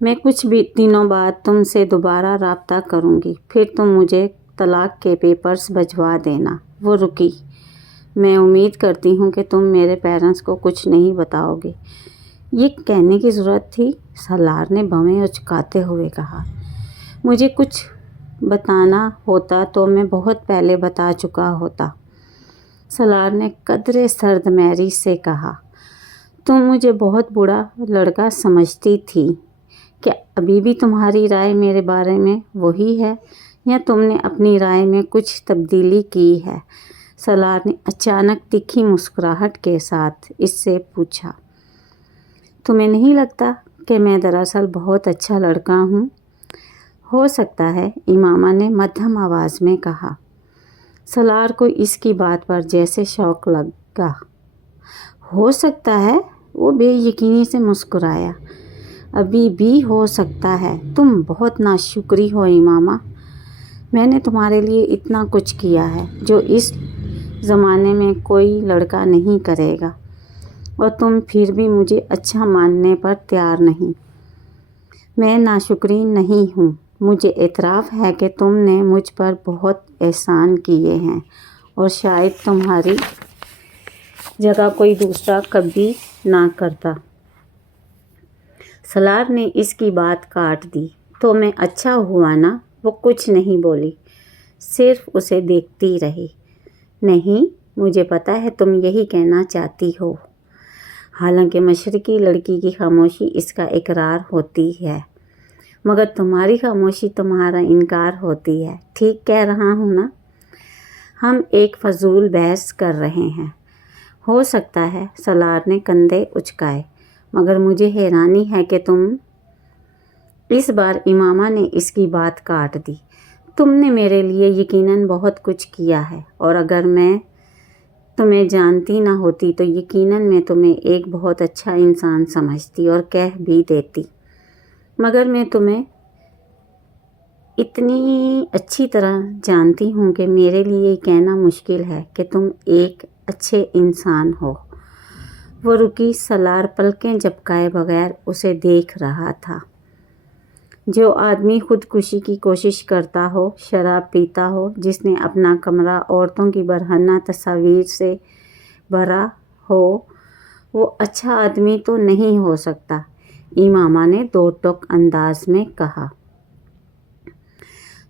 میں کچھ بھی دنوں بعد تم سے دوبارہ رابطہ کروں گی، پھر تم مجھے طلاق کے پیپرز بھجوا دینا۔ وہ رکی۔ میں امید کرتی ہوں کہ تم میرے پیرنٹس کو کچھ نہیں بتاؤ گے۔ یہ کہنے کی ضرورت تھی؟ سالار نے بھویں اچکاتے ہوئے کہا۔ مجھے کچھ بتانا ہوتا تو میں بہت پہلے بتا چکا ہوتا، سالار نے قدرے سرد میری سے کہا۔ تم مجھے بہت برا لڑکا سمجھتی تھی۔ کیا ابھی بھی تمہاری رائے میرے بارے میں وہی ہے یا تم نے اپنی رائے میں کچھ تبدیلی کی ہے؟ سالار نے اچانک تیکھی مسکراہٹ کے ساتھ اس سے پوچھا۔ تمہیں نہیں لگتا کہ میں دراصل بہت اچھا لڑکا ہوں؟ ہو سکتا ہے، امامہ نے مدھم آواز میں کہا۔ سالار کو اس کی بات پر جیسے شوق لگا۔ ہو سکتا ہے؟ وہ بے یقینی سے مسکرایا۔ ابھی بھی ہو سکتا ہے۔ تم بہت ناشکری ہو امامہ۔ میں نے تمہارے لیے اتنا کچھ کیا ہے جو اس زمانے میں کوئی لڑکا نہیں کرے گا، اور تم پھر بھی مجھے اچھا ماننے پر تیار نہیں۔ میں ناشکری نہیں ہوں، مجھے اعتراف ہے کہ تم نے مجھ پر بہت احسان کیے ہیں اور شاید تمہاری جگہ کوئی دوسرا کبھی نہ کرتا۔ سالار نے اس کی بات کاٹ دی۔ تو میں اچھا ہوا نا؟ وہ کچھ نہیں بولی، صرف اسے دیکھتی رہی۔ نہیں، مجھے پتا ہے تم یہی کہنا چاہتی ہو۔ حالانکہ مشرقی لڑکی کی خاموشی اس کا اقرار ہوتی ہے، مگر تمہاری خاموشی تمہارا انکار ہوتی ہے۔ ٹھیک کہہ رہا ہوں نا؟ ہم ایک فضول بحث کر رہے ہیں۔ ہو سکتا ہے، سالار نے کندھے اچکائے، مگر مجھے حیرانی ہے کہ تم… اس بار امامہ نے اس کی بات کاٹ دی۔ تم نے میرے لیے یقیناً بہت کچھ کیا ہے، اور اگر میں تمہیں جانتی نہ ہوتی تو یقیناً میں تمہیں ایک بہت اچھا انسان سمجھتی اور کہہ بھی دیتی، مگر میں تمہیں اتنی اچھی طرح جانتی ہوں کہ میرے لیے یہ کہنا مشکل ہے کہ تم ایک اچھے انسان ہو۔ وہ رکی۔ سالار پلکیں جھپکائے بغیر اسے دیکھ رہا تھا۔ جو آدمی خودکشی کی کوشش کرتا ہو، شراب پیتا ہو، جس نے اپنا کمرہ عورتوں کی برہنہ تصاویر سے بھرا ہو، وہ اچھا آدمی تو نہیں ہو سکتا، امامہ نے دو ٹوک انداز میں کہا۔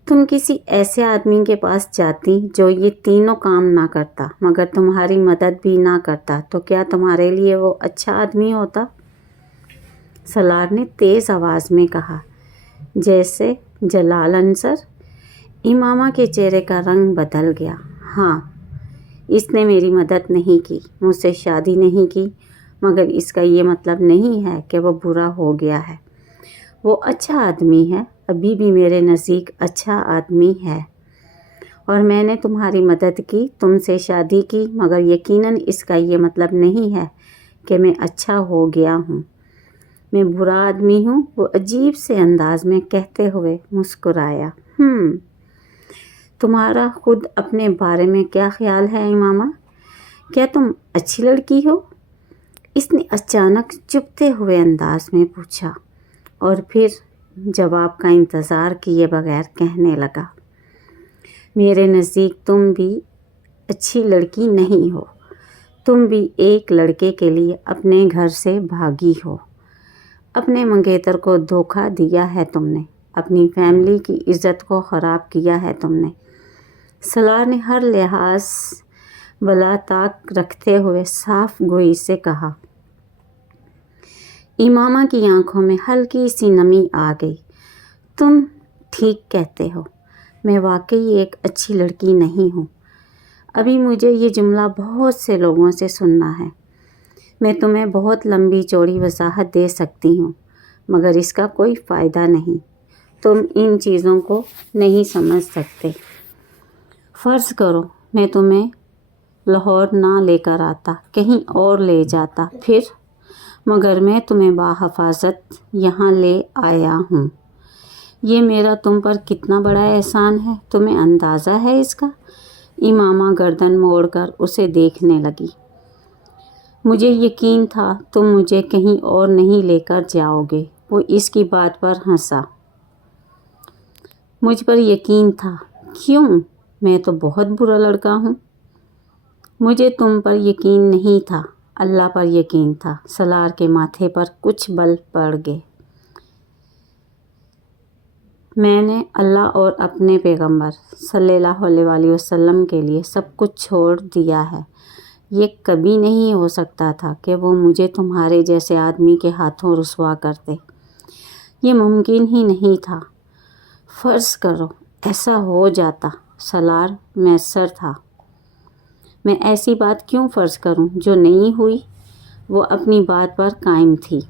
تم کسی ایسے آدمی کے پاس جاتی جو یہ تینوں کام نہ کرتا مگر تمہاری مدد بھی نہ کرتا، تو کیا تمہارے لیے وہ اچھا آدمی ہوتا؟ سالار نے تیز آواز میں کہا، جیسے جلال انصر؟ امامہ کے چہرے کا رنگ بدل گیا۔ ہاں، اس نے میری مدد نہیں کی، مجھ سے شادی نہیں کی، مگر اس کا یہ مطلب نہیں ہے کہ وہ برا ہو گیا ہے۔ وہ اچھا آدمی ہے، ابھی بھی میرے نزدیک اچھا آدمی ہے، اور میں نے تمہاری مدد کی، تم سے شادی کی، مگر یقیناً اس کا یہ مطلب نہیں ہے کہ میں اچھا ہو گیا ہوں۔ میں برا آدمی ہوں، وہ عجیب سے انداز میں کہتے ہوئے مسکرایا۔ تمہارا خود اپنے بارے میں کیا خیال ہے امامہ؟ کیا تم اچھی لڑکی ہو؟ اس نے اچانک چبھتے ہوئے انداز میں پوچھا، اور پھر جواب کا انتظار کیے بغیر کہنے لگا، میرے نزدیک تم بھی اچھی لڑکی نہیں ہو، تم بھی ایک لڑکے کے لیے اپنے گھر سے بھاگی ہو، اپنے منگیتر کو دھوکہ دیا ہے تم نے، اپنی فیملی کی عزت کو خراب کیا ہے تم نے۔ سالار نے ہر لحاظ بلا طاق رکھتے ہوئے صاف گوئی سے کہا۔ امامہ کی آنکھوں میں ہلکی سی نمی آ گئی۔ تم ٹھیک کہتے ہو، میں واقعی ایک اچھی لڑکی نہیں ہوں۔ ابھی مجھے یہ جملہ بہت سے لوگوں سے سننا ہے۔ میں تمہیں بہت لمبی چوڑی وضاحت دے سکتی ہوں، مگر اس کا کوئی فائدہ نہیں، تم ان چیزوں کو نہیں سمجھ سکتے۔ فرض کرو میں تمہیں لاہور نہ لے کر آتا، کہیں اور لے جاتا، پھر؟ مگر میں تمہیں بحفاظت یہاں لے آیا ہوں۔ یہ میرا تم پر کتنا بڑا احسان ہے، تمہیں اندازہ ہے اس کا؟ امامہ گردن موڑ کر اسے دیکھنے لگی۔ مجھے یقین تھا تم مجھے کہیں اور نہیں لے کر جاؤ گے، وہ اس کی بات پر ہنسا۔ مجھ پر یقین تھا۔ کیوں؟ میں تو بہت برا لڑکا ہوں۔ مجھے تم پر یقین نہیں تھا، اللہ پر یقین تھا۔ سالار کے ماتھے پر کچھ بل پڑ گئے۔ میں نے اللہ اور اپنے پیغمبر صلی اللہ علیہ وسلم کے لیے سب کچھ چھوڑ دیا ہے۔ یہ کبھی نہیں ہو سکتا تھا کہ وہ مجھے تمہارے جیسے آدمی کے ہاتھوں رسوا کرتے۔ یہ ممکن ہی نہیں تھا۔ فرض کرو ایسا ہو جاتا۔ سالار میسر تھا۔ میں ایسی بات کیوں فرض کروں جو نہیں ہوئی؟ وہ اپنی بات پر قائم تھی۔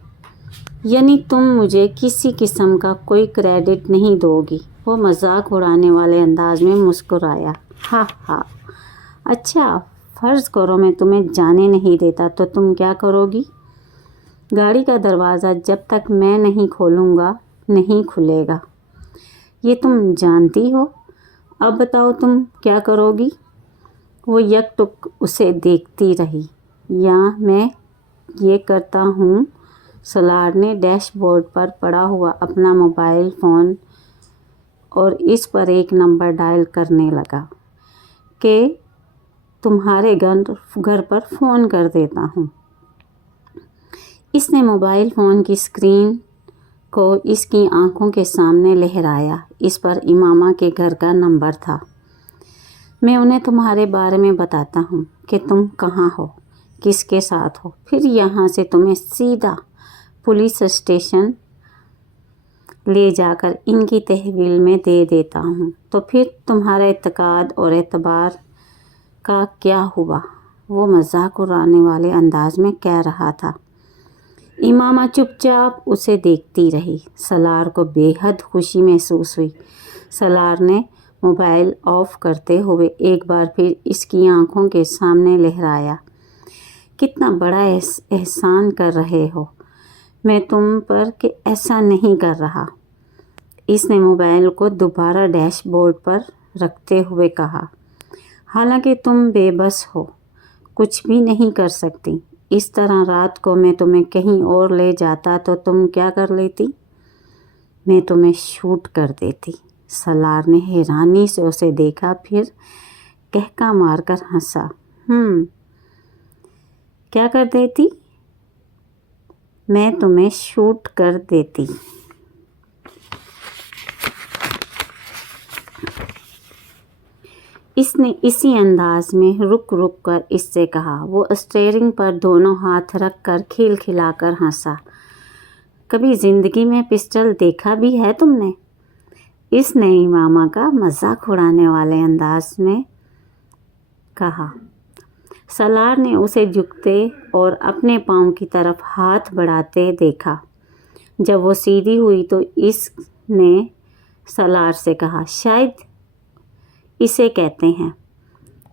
یعنی تم مجھے کسی قسم کا کوئی کریڈٹ نہیں دو گی؟ وہ مذاق اڑانے والے انداز میں مسکرایا۔ ہاں ہاں، اچھا فرض کرو میں تمہیں جانے نہیں دیتا تو تم کیا کرو گی؟ گاڑی کا دروازہ جب تک میں نہیں کھولوں گا نہیں کھلے گا۔ یہ تم جانتی ہو۔ اب بتاؤ تم کیا کرو گی؟ وہ یک ٹک اسے دیکھتی رہی۔ یا میں یہ کرتا ہوں۔ سالار نے ڈیش بورڈ پر پڑا ہوا اپنا موبائل فون اور اس پر ایک نمبر ڈائل کرنے لگا کہ تمہارے گھر پر فون کر دیتا ہوں۔ اس نے موبائل فون کی اسکرین کو اس کی آنکھوں کے سامنے لہرایا۔ اس پر امامہ کے گھر کا نمبر تھا۔ میں انہیں تمہارے بارے میں بتاتا ہوں کہ تم کہاں ہو، کس کے ساتھ ہو، پھر یہاں سے تمہیں سیدھا پولیس اسٹیشن لے جا کر ان کی تحویل میں دے دیتا ہوں۔ تو پھر تمہارا اعتقاد اور اعتبار کا کیا ہوا؟ وہ مذاق اڑانے والے انداز میں کہہ رہا تھا۔ امامہ چپ چاپ اسے دیکھتی رہی۔ سالار کو بے حد خوشی محسوس ہوئی۔ سالار نے موبائل آف کرتے ہوئے ایک بار پھر اس کی آنکھوں کے سامنے لہرایا۔ کتنا بڑا احسان کر رہے ہو میں تم پر کہ ایسا نہیں کر رہا۔ اس نے موبائل کو دوبارہ ڈیش بورڈ پر رکھتے ہوئے کہا۔ حالانکہ تم بے بس ہو، کچھ بھی نہیں کر سکتی۔ اس طرح رات کو میں تمہیں کہیں اور لے جاتا تو تم کیا کر لیتی؟ میں تمہیں شوٹ کر دیتی۔ سالار نے حیرانی سے اسے دیکھا، پھر کہکا مار کر ہنسا۔ کیا کر دیتی؟ میں تمہیں شوٹ کر دیتی۔ اس نے اسی انداز میں رک رک کر اس سے کہا۔ وہ اسٹیئرنگ پر دونوں ہاتھ رکھ کر کھل کھلا کر ہنسا۔ کبھی زندگی میں پسٹل دیکھا بھی ہے تم نے؟ اس نے امامہ کا مذاق اڑانے والے انداز میں کہا۔ سالار نے اسے جھکتے اور اپنے پاؤں کی طرف ہاتھ بڑھاتے دیکھا۔ جب وہ سیدھی ہوئی تو اس نے سالار سے کہا، شاید اسے کہتے ہیں۔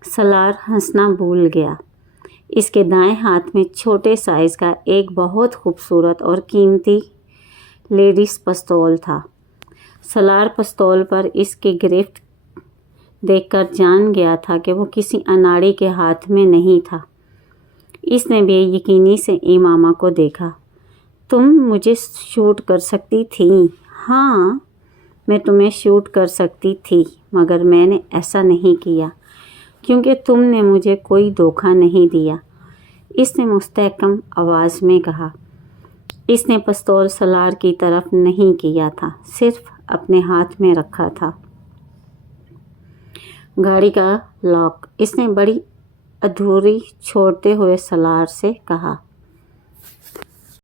سالار ہنسنا بھول گیا۔ اس کے دائیں ہاتھ میں چھوٹے سائز کا ایک بہت خوبصورت اور قیمتی لیڈیز پستول تھا۔ سالار پستول پر اس کی گرفت دیکھ کر جان گیا تھا کہ وہ کسی اناڑی کے ہاتھ میں نہیں تھا۔ اس نے بے یقینی سے امامہ کو دیکھا۔ تم مجھے شوٹ کر سکتی تھیں۔ ہاں، میں تمہیں شوٹ کر سکتی تھی، مگر میں نے ایسا نہیں کیا کیونکہ تم نے مجھے کوئی دھوکہ نہیں دیا، اس نے مستحکم آواز میں کہا۔ اس نے پستول سالار کی طرف نہیں کیا تھا، صرف اپنے ہاتھ میں رکھا تھا۔ گاڑی کا لاک اس نے بڑی ادھوری چھوڑتے ہوئے سالار سے کہا۔